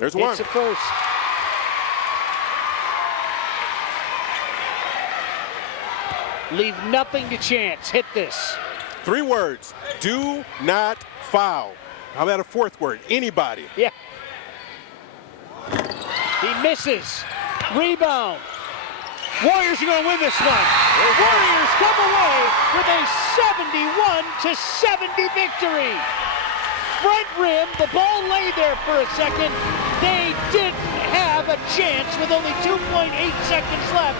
There's one. It's a first. Leave nothing to chance. Hit this. 3 words. Do not foul. How about a 4th word? Anybody. Yeah. He misses. Rebound. Warriors are going to win this one. Warriors come away with a 71-70 victory. Front rim, the ball lay there for a second. They didn't have a chance with only 2.8 seconds left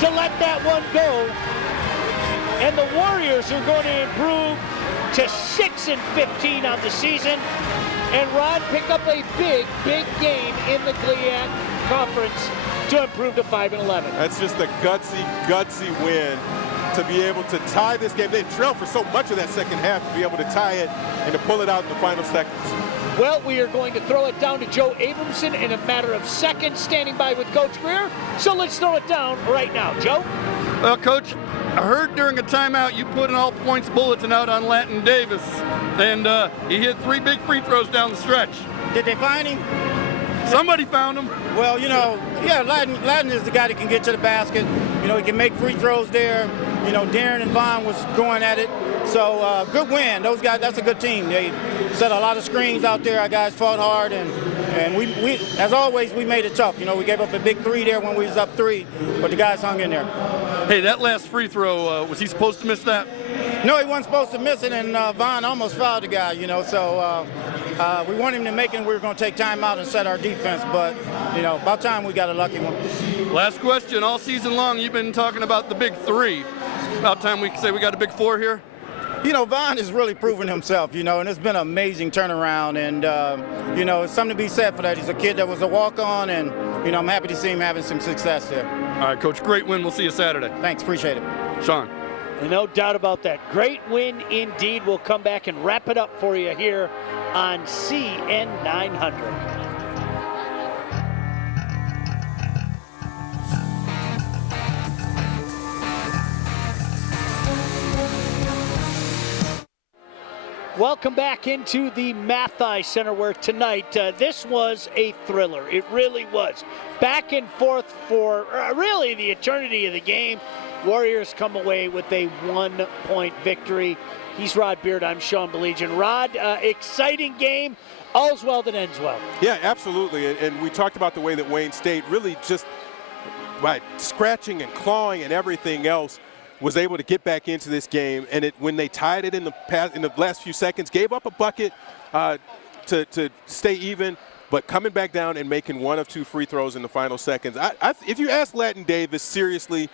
to let that one go. And the Warriors are going to improve to 6-15 on the season. And Rod pick up a big game in the GLIAC Conference to improve to 5-11. That's just a gutsy win to be able to tie this game. They trailed for so much of that second half to be able to tie it and to pull it out in the final seconds. Well, we are going to throw it down to Joe Abramson in a matter of seconds, standing by with Coach Greer. So let's throw it down right now. Joe? Well, Coach, I heard during a timeout you put an all-points bulletin out on Latin Davis, and he hit 3 big free throws down the stretch. Did they find him? Somebody found him. Well, you know, yeah, Latin is the guy that can get to the basket. You know, he can make free throws there. You know, Darren and Vaughn was going at it. So good win. Those guys, that's a good team. They set a lot of screens out there. Our guys fought hard, and we as always, we made it tough. You know, we gave up a big 3 there when we was up 3, but the guys hung in there. Hey, that last free throw, was he supposed to miss that? No, he wasn't supposed to miss it, and Vaughn almost fouled the guy, you know, so we want him to make it, and we were going to take time out and set our defense, but, you know, about time we got a lucky one. Last question. All season long, you've been talking about the big 3. About time we say we got a big 4 here? You know, Vaughn has really proven himself, you know, and it's been an amazing turnaround, and, you know, it's something to be said for that. He's a kid that was a walk-on, and, you know, I'm happy to see him having some success there. All right, Coach, great win. We'll see you Saturday. Thanks, appreciate it. Sean. No doubt about that. Great win indeed. We'll come back and wrap it up for you here on CN 900. Welcome back into the Mathai Center, where tonight this was a thriller. It really was. Back and forth for really the eternity of the game. Warriors come away with a 1-point victory. He's Rod Beard. I'm Sean Belegian. Rod, exciting game. All's well that ends well. Yeah, absolutely. And we talked about the way that Wayne State really just by scratching and clawing and everything else was able to get back into this game. And when they tied it in the last few seconds, gave up a bucket to stay even, but coming back down and making 1 of 2 free throws in the final seconds. If you ask Latin Davis seriously,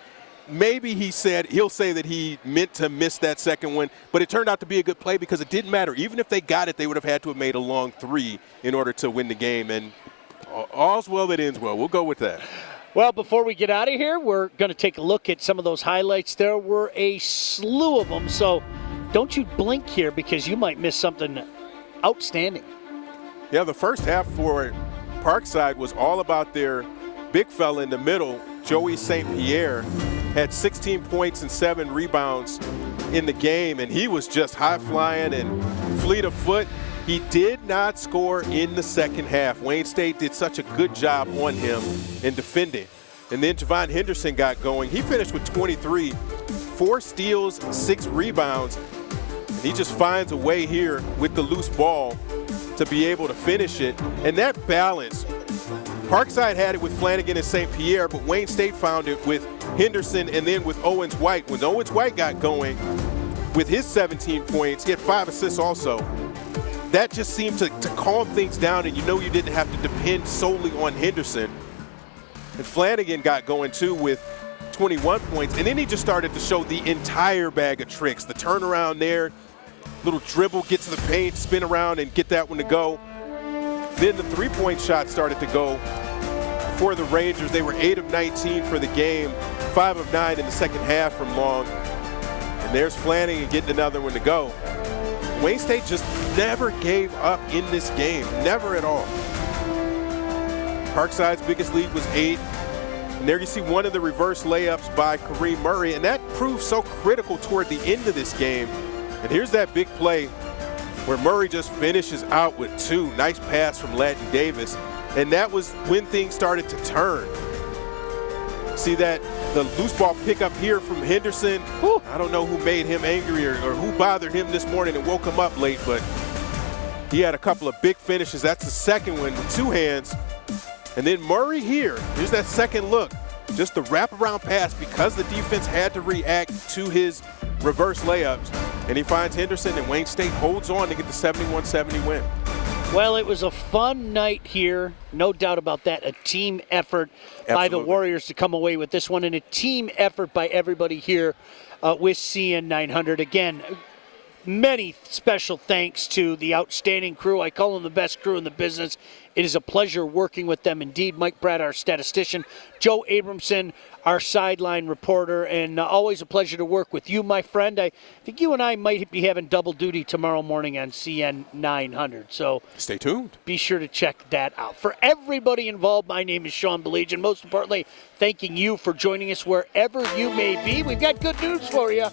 maybe he'll say that he meant to miss that second one, but it turned out to be a good play because it didn't matter. Even if they got it, they would have had to have made a long 3 in order to win the game. And all's well that ends well. We'll go with that. Well, before we get out of here, we're going to take a look at some of those highlights. There were a slew of them, so don't you blink here because you might miss something outstanding. Yeah, the first half for Parkside was all about their big fella in the middle. Joey St. Pierre had 16 points and 7 rebounds in the game, and he was just high-flying and fleet of foot. He did not score in the second half. Wayne State did such a good job on him in defending. And then Javon Henderson got going. He finished with 23, 4 steals, 6 rebounds. And he just finds a way here with the loose ball to be able to finish it. And that balance, Parkside had it with Flanagan and St. Pierre, but Wayne State found it with Henderson and then with Owens White. When Owens White got going with his 17 points, he had 5 assists also. That just seemed to calm things down, and you know you didn't have to depend solely on Henderson. And Flanagan got going too with 21 points, and then he just started to show the entire bag of tricks. The turnaround there, little dribble, get to the paint, spin around, and get that one to go. Then the three-point shot started to go for the Rangers. They were 8 of 19 for the game, 5 of 9 in the second half from long. And there's Flanagan getting another one to go. Wayne State just never gave up in this game, never at all. Parkside's biggest lead was 8. And there you see one of the reverse layups by Kareem Murray, and that proved so critical toward the end of this game. And here's that big play where Murray just finishes out with 2. Nice pass from Latin Davis. And that was when things started to turn. See that the loose ball pickup here from Henderson. Whew. I don't know who made him angry or who bothered him this morning and woke him up late, but he had a couple of big finishes. That's the second one with two hands. And then Murray here. Here's that second look. Just the wraparound pass because the defense had to react to his reverse layups. And he finds Henderson, and Wayne State holds on to get the 71-70 win. Well, it was a fun night here, no doubt about that. A team effort by the Warriors to come away with this one, and a team effort by everybody here with CN 900. Again, many special thanks to the outstanding crew. I call them the best crew in the business. It is a pleasure working with them indeed. Mike Pratt, our statistician, Joe Abramson, our sideline reporter, and always a pleasure to work with you, my friend. I think you and I might be having double duty tomorrow morning on CN 900, so stay tuned. Be sure to check that out. For everybody involved, my name is Sean Belegian. Most importantly, thanking you for joining us wherever you may be. We've got good news for you.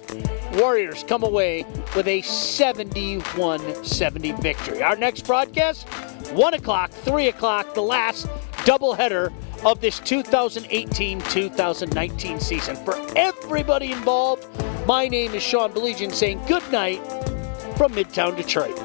Warriors come away with a 71-70 victory. Our next broadcast, 1 o'clock, 3 o'clock, the last doubleheader of this 2018-2019 season. For everybody involved, my name is Sean Belegian saying good night from Midtown Detroit.